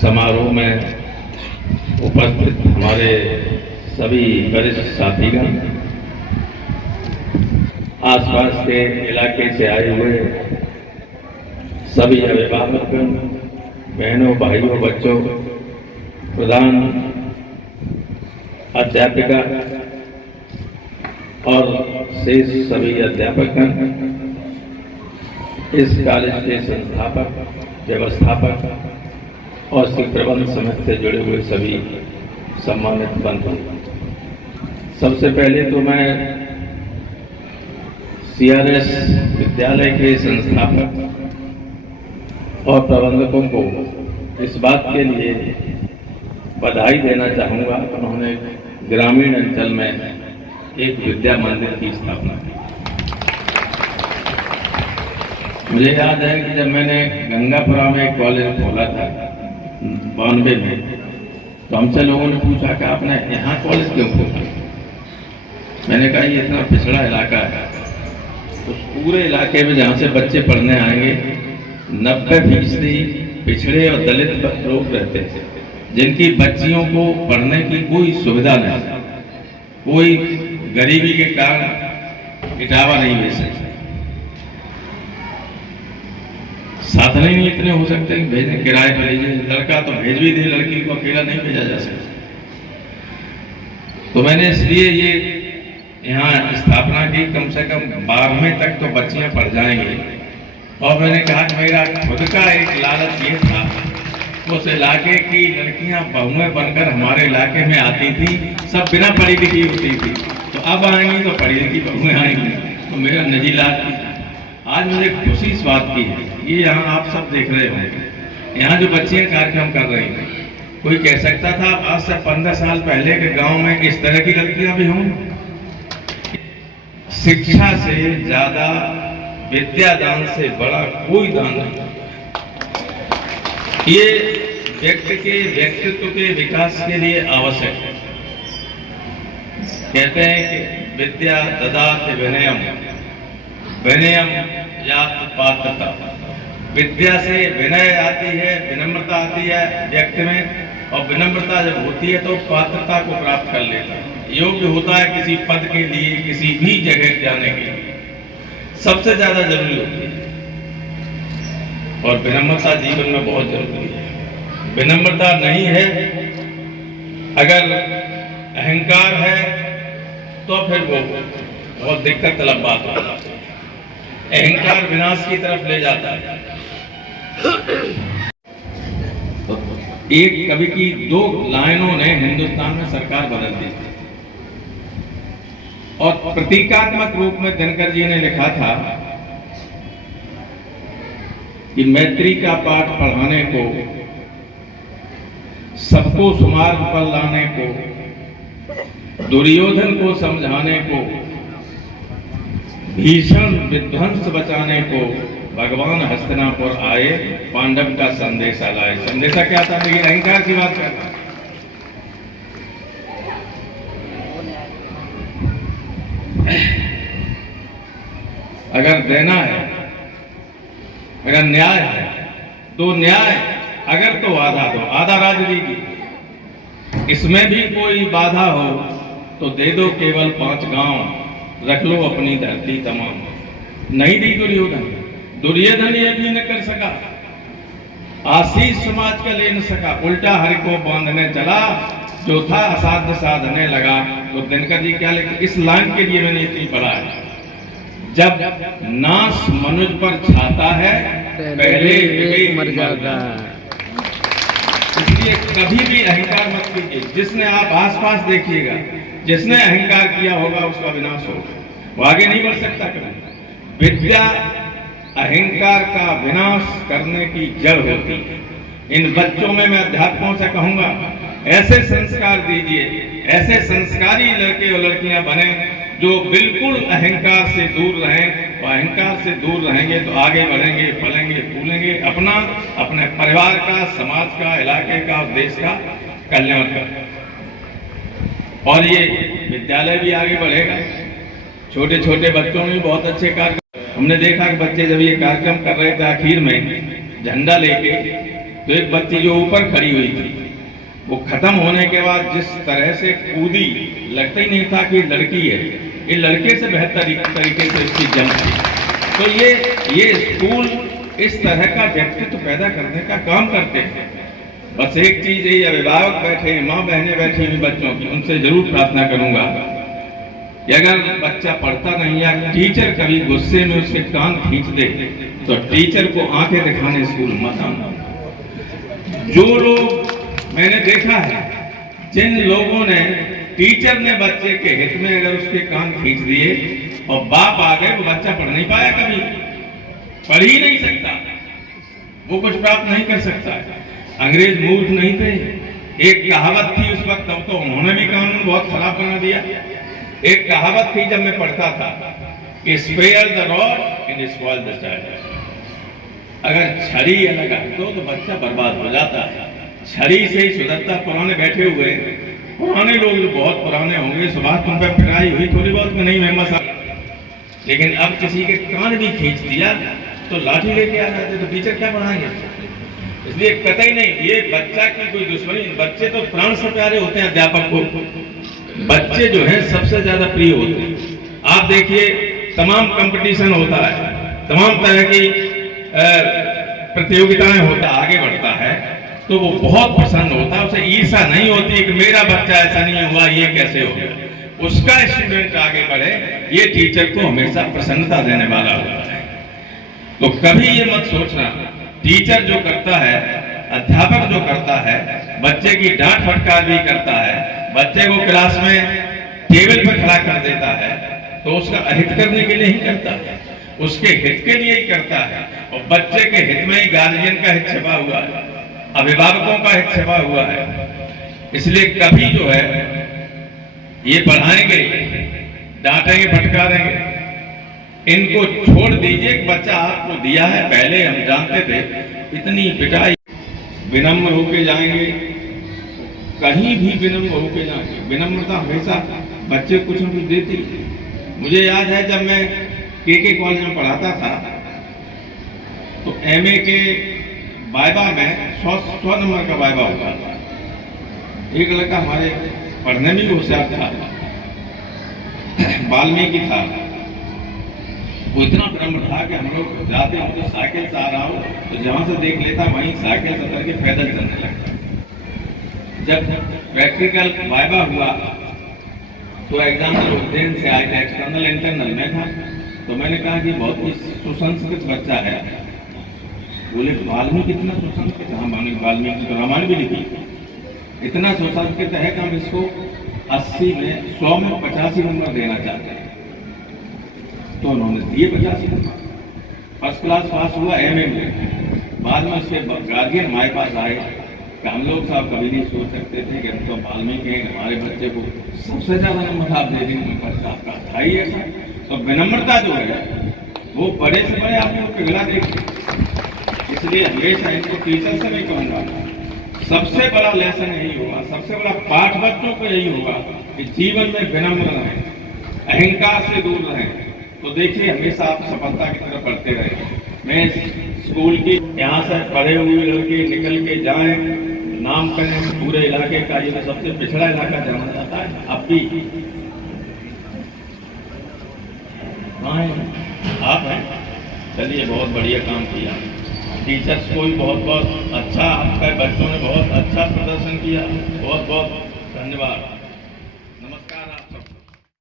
समारोह में उपस्थित हमारे सभी वरिष्ठ साथीगण, आसपास के इलाके से आए हुए सभी अभिभावकगण, बहनों, भाइयों, बच्चों, प्रधान अध्यापिका और शेष सभी अध्यापकगण, इस कॉलेज के संस्थापक, व्यवस्थापक और शिक्षा प्रबंध समिति से जुड़े हुए सभी सम्मानित बंधु, सबसे पहले तो मैं सीआरएस विद्यालय के संस्थापक और प्रबंधकों को इस बात के लिए बधाई देना चाहूँगा। उन्होंने ग्रामीण अंचल में एक विद्या मंदिर की स्थापना की। मुझे याद है कि जब मैंने गंगापुरा में एक कॉलेज खोला था 92 में, तो हमसे लोगों ने पूछा कि आपने यहाँ कॉलेज क्यों खोला। मैंने कहा ये इतना पिछड़ा इलाका है, उस पूरे इलाके में जहाँ से बच्चे पढ़ने आएंगे 90% पिछड़े और दलित लोग रहते थे, जिनकी बच्चियों को पढ़ने की कोई सुविधा नहीं, कोई गरीबी के कारण इटावा नहीं भेज सकते, साधन ही नहीं इतने हो सकते कि भेजने किराए पर लीजिए। लड़का तो भेज भी दे, लड़की को अकेला नहीं भेजा जा सकता। तो मैंने इसलिए ये यहाँ स्थापना की, कम से कम 12वीं तक तो बच्चियां पढ़ जाएंगी। और मैंने कहा कि मेरा खुद का एक लालच ये था, उस इलाके की लड़कियां बहुएं बनकर हमारे इलाके में आती थी, सब बिना पढ़ी लिखी होती थी, तो अब आएंगी तो पढ़ी लिखी बहुएं आएंगी। तो मेरा निजी लालच था। आज मुझे खुशी इस बात की है, ये यहाँ आप सब देख रहे होंगे, यहाँ जो बच्चियां कार्यक्रम कर रही हैं, कोई कह सकता था आज से 15 साल पहले के गांव में इस तरह की लड़कियां भी हों। शिक्षा से ज्यादा, विद्यादान से बड़ा कोई दान नहीं। ये व्यक्ति के व्यक्तित्व के विकास के लिए आवश्यक है। कहते हैं कि विद्या ददाति विनयम, विनयम यात पात्रता। विद्या से विनय आती है, विनम्रता आती है व्यक्ति में, और विनम्रता जब होती है तो पात्रता को प्राप्त कर लेता है, योग्य होता है किसी पद के लिए, किसी भी जगह जाने के लिए, सबसे ज्यादा जरूरी होती है। और विनम्रता जीवन में बहुत जरूरी है। विनम्रता नहीं है, अगर अहंकार है तो फिर वो बहुत दिक्कत तलब बात होता है। अहंकार विनाश की तरफ ले जाता है। तो एक कवि की 2 लाइनों ने हिंदुस्तान में सरकार बदल दी थी, और प्रतीकात्मक रूप में दिनकर जी ने लिखा था कि मैत्री का पाठ पढ़ाने को, सबको सुमार्ग पर लाने को, दुर्योधन को समझाने को, भीषण विध्वंस बचाने को भगवान हस्तिनापुर आए, पांडव का संदेशा लाए। संदेशा क्या था? ये अहंकार की बात करता है। अगर देना है, अगर न्याय है तो न्याय, अगर तो आधा दो, आधा राज दीजिए। इसमें भी कोई बाधा हो तो दे दो केवल 5 गांव, रख लो अपनी धरती तमाम। नहीं दी दुर्योधन, दुर्योधन ये भी न कर सका, आशीष समाज का ले न सका, उल्टा हरि को बांधने चला, जो था असाध्य साधने लगा। तो दिनकर जी क्या लिखे इस लाइन के लिए मैंने इतनी पढ़ा है, जब नाश मनुज पर छाता है पहले विवेक मर जाता है। इसलिए कभी भी अहंकार मत कीजिए। जिसने आप आसपास देखिएगा, जिसने अहंकार किया होगा उसका विनाश होगा, वो आगे नहीं बढ़ सकता कभी। विद्या अहंकार का विनाश करने की जड़ होती है। इन बच्चों में मैं अध्यापकों से कहूंगा, ऐसे संस्कार दीजिए, ऐसे संस्कारी लड़के और लड़कियां बने जो बिल्कुल अहंकार से दूर रहें। और अहंकार से दूर रहेंगे तो आगे बढ़ेंगे, फलेंगे, फूलेंगे, अपना, अपने परिवार का, समाज का, इलाके का और देश का कल्याण कर। और ये विद्यालय भी आगे बढ़ेगा। छोटे छोटे बच्चों में बहुत अच्छे कार्यक्रम हमने देखा कि बच्चे जब ये कार्यक्रम कर रहे थे, आखिर में झंडा लेके तो एक बच्ची जो ऊपर खड़ी हुई थी, वो खत्म होने के बाद जिस तरह से कूदी, लगता ही नहीं था कि लड़की है, ये लड़के से बेहतर तरीके से इसकी जंप थी। तो ये स्कूल इस तरह का व्यक्तित्व पैदा करने का काम करते हैं। बस एक चीज है, अभिभावक बैठे हैं, माँ बहनें बैठी हुई बच्चों की, उनसे जरूर प्रार्थना करूंगा कि अगर बच्चा पढ़ता नहीं या टीचर कभी गुस्से में उसके कान खींच दे तो टीचर को आंखें दिखाने स्कूल मत आना। जो लोग मैंने देखा है, जिन लोगों ने टीचर ने बच्चे के हित में अगर उसके कान खींच दिए और बाप आ गए, वो बच्चा पढ़ नहीं पाया, कभी पढ़ ही नहीं सकता, वो कुछ प्राप्त नहीं कर सकता। अंग्रेज मूर्ख नहीं थे। एक कहावत थी उस वक्त, तब तो उन्होंने भी कानून बहुत खराब बना दिया। एक कहावत थी जब मैं पढ़ता था कि spare the rod and spoil the child. अगर छड़ी अलग हटो तो बच्चा बर्बाद हो जाता है, छड़ी से ही सुधरता। पुराने बैठे हुए पुराने लोग जो बहुत पुराने होंगे, सुबह तुम पे पिटाई हुई थोड़ी बहुत में नहीं मेहमा साहब, लेकिन अब किसी के कान भी खींच दिया तो लाठी लेके आ जाते, तो टीचर क्या पढ़ाएंगे? इसलिए कतई नहीं, ये बच्चा की कोई दुश्मनी, बच्चे तो प्राण से प्यारे होते हैं अध्यापक को, बच्चे जो हैं सबसे ज्यादा प्रिय होते हैं। आप देखिए, तमाम कंपटीशन होता है, तमाम तरह की प्रतियोगिताएं होता, आगे बढ़ता है तो वो बहुत प्रसन्न होता है, उसे ईर्ष्या नहीं होती कि मेरा बच्चा ऐसा नहीं हुआ, ये कैसे हो गया। उसका स्टूडेंट आगे बढ़े, ये टीचर को हमेशा प्रसन्नता देने वाला होता है। तो कभी ये मत सोचना, टीचर जो करता है, अध्यापक जो करता है, बच्चे की डांट फटकार भी करता है, बच्चे को क्लास में टेबल पर खड़ा कर देता है, तो उसका अहित करने के लिए ही करता है, उसके हित के लिए ही करता है। और बच्चे के हित में ही गार्जियन का हित छिपा हुआ है, अभिभावकों का हित छिपा हुआ है। इसलिए कभी जो है ये पढ़ाएंगे, डांटेंगे, फटकारेंगे, इनको छोड़ दीजिए। बच्चा आपको दिया है, पहले हम जानते थे इतनी पिटाई, विनम्र होके जाएंगे, कहीं भी विनम्र होके जाएंगे। विनम्रता हमेशा बच्चे कुछ न कुछ देती। मुझे याद है जब मैं के कॉलेज में पढ़ाता था तो एमए के वाइवा में 100 नंबर का वाइवा होता था। एक लड़का हमारे पढ़ने में भी होशियार था, वाल्मीकि था, वो इतना विनम्र था कि हम लोग जाते हम तो साइकिल से आ रहा हो तो जहां से देख लेता वहीं साइकिल से उतर के पैदल चलने लगता। जब प्रैक्टिकल वाइवा हुआ तो एग्जामिनर उज्जैन से आए थे, एक्सटर्नल इंटरनल में था, तो मैंने कहा कि बहुत ही सुसंस्कृत बच्चा है। बोले वाल्मीकि कितना सुसंस्कृत? हाँ, वाल्मीकि तो रामायण भी लिखी, इतना सुसंस्कृत है कि हम इसको 80 में 100 में 85 नंबर देना चाहते हैं। तो उन्होंने दिए 85 नंबर, फर्स्ट क्लास पास हुआ एमए में। बाद में उसके गार्जियन हमारे पास आए कि हम लोग साहब कभी नहीं सोच सकते थे कि हम तो वाल्मीकि हैं, हमारे बच्चे को सबसे ज्यादा नंबर आप दे देंगे, बच्चा आपका था ही ऐसा। तो विनम्रता जो है वो बड़े से बड़े आपने वो पिघला देगी। इसलिए हमेशा इनको टीचर से नहीं कहूंगा, सबसे बड़ा लेसन यही होगा, सबसे बड़ा पाठ बच्चों को यही होगा कि जीवन में विनम्र रहें, अहंकार से दूर रहें। तो देखिए हमेशा आप सफलता की तरफ बढ़ते रहें। मैं स्कूल की यहाँ से पढ़े हुए लड़के निकल के जाएं, नाम करें पूरे इलाके का, ये तो सबसे पिछड़ा इलाका जाना जाता है। अब भी आप हैं, चलिए बहुत बढ़िया काम किया। टीचर्स को भी बहुत बहुत अच्छा, आपके बच्चों ने बहुत अच्छा प्रदर्शन किया, बहुत बहुत धन्यवाद। नमस्कार आप